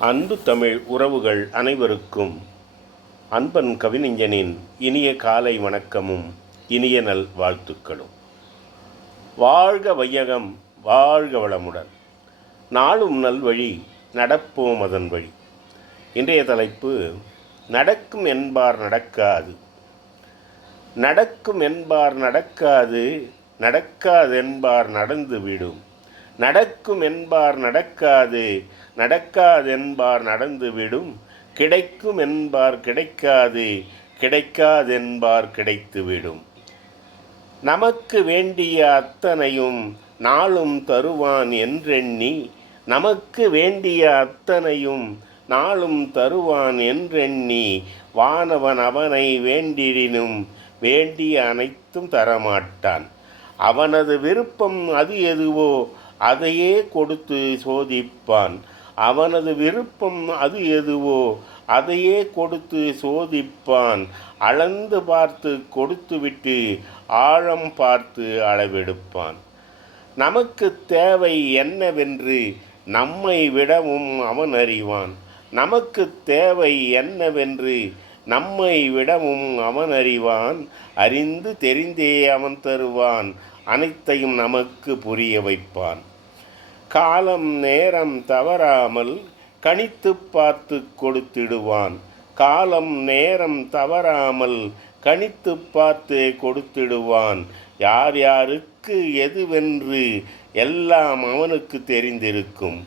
அன்பு தமிழ் உறவுகள் அனைவருக்கும் அன்பன் கவிஞனின் இனிய காலை வணக்கமும் இனிய நல் வாழ்த்துக்களும். வாழ்க வையகம் வாழ்க வளமுடன். நாளும் நல்வழி நடப்போம் அதன் வழி. இன்றைய தலைப்பு நடக்கும் என்பார் நடக்காது. நடக்கும் என்பார் நடக்காது நடக்காதென்பார் நடந்துவிடும் நடக்கும் என்பார் நடக்காது நடக்காதென்பார் நடந்துவிடும். கிடைக்கும் என்பார் கிடைக்காது கிடைக்காதென்பார் கிடைத்துவிடும். நமக்கு வேண்டிய அத்தனையும் நாளும் தருவான் என்றெண்ணி நமக்கு வேண்டிய அத்தனையும் நாளும் தருவான் என்றெண்ணி வானவன் அவனை வேண்டிடினும் வேண்டிய அனைத்தும் தரமாட்டான். அவனது விருப்பம் அது எதுவோ அதையே கொடுத்து சோதிப்பான். அவனது விருப்பம் அது எதுவோ அதையே கொடுத்து சோதிப்பான். அளந்து பார்த்து கொடுத்துவிட்டு ஆழம் பார்த்து அளவெடுப்பான். நமக்கு தேவை என்னவென்று நம்மை விடவும் அவன் அறிவான். நமக்கு தேவை என்னவென்று நம்மை விடவும் அவன் அறிவான். அறிந்து தெரிந்தே அவன் தருவான். அனைத்தையும் நமக்கு புரிய வைப்பான். காலம் நேரம் தவறாமல் கணித்து பார்த்து கொடுத்திடுவான். காலம் நேரம் தவறாமல் கணித்து பார்த்து கொடுத்திடுவான். யார் யாருக்கு எதுவென்று எல்லாம் அவனுக்கு தெரிந்திருக்கும்.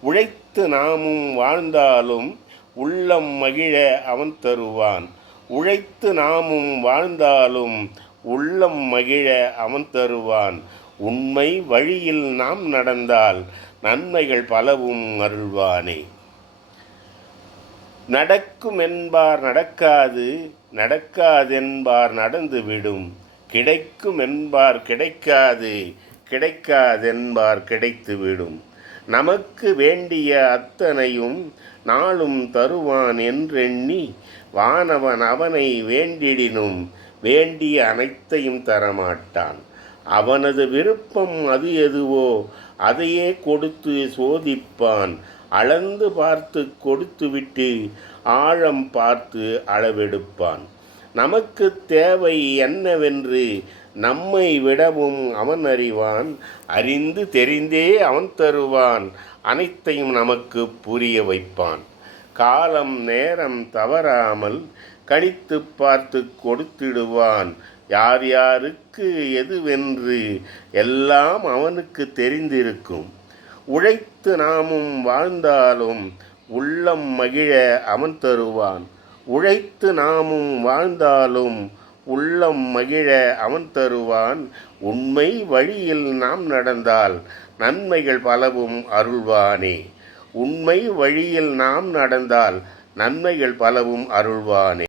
உழைத்து நாமும் வாழ்ந்தாலும் உள்ளம் மகிழ அவன் தருவான். உழைத்து நாமும் வாழ்ந்தாலும் உள்ளம் மகிழ அவன் தருவான். உண்மை வழியில் நாம் நடந்தால் நன்மைகள் பலவும் அருள்வானே. நடக்கும் என்பார் நடக்காது நடக்காதென்பார் நடந்துவிடும். கிடைக்கும் என்பார் கிடைக்காது கிடைக்காதென்பார் கிடைத்துவிடும். நமக்கு வேண்டிய அத்தனையும் நாளும் தருவான் என்றெண்ணி வானவன் அவனை வேண்டிடினும் வேண்டிய அனைத்தையும் தரமாட்டான். அவனது விருப்பம் அது எதுவோ அதையே கொடுத்து சோதிப்பான். அளந்து பார்த்து கொடுத்துவிட்டு ஆழம் பார்த்து அளவெடுப்பான். நமக்கு தேவை என்னவென்று நம்மை விடவும் அவன் அறிவான். அறிந்து தெரிந்தே அவன் தருவான். அனைத்தையும் நமக்கு புரிய வைப்பான். காலம் நேரம் தவறாமல் கணித்து பார்த்து கொடுத்திடுவான். யார் யாருக்கு எதுவென்று எல்லாம் அவனுக்கு தெரிந்திருக்கும். உழைத்து நாமும் வாழ்ந்தாலும் உள்ளம் மகிழ அவன் தருவான். உழைத்து நாமும் வாழ்ந்தாலும் உள்ளம் மகிழ அவன் தருவான். உண்மை வழியில் நாம் நடந்தால் நன்மைகள் பலவும் அருள்வானே. உண்மை வழியில் நாம் நடந்தால் நன்மைகள் பலவும் அருள்வானே.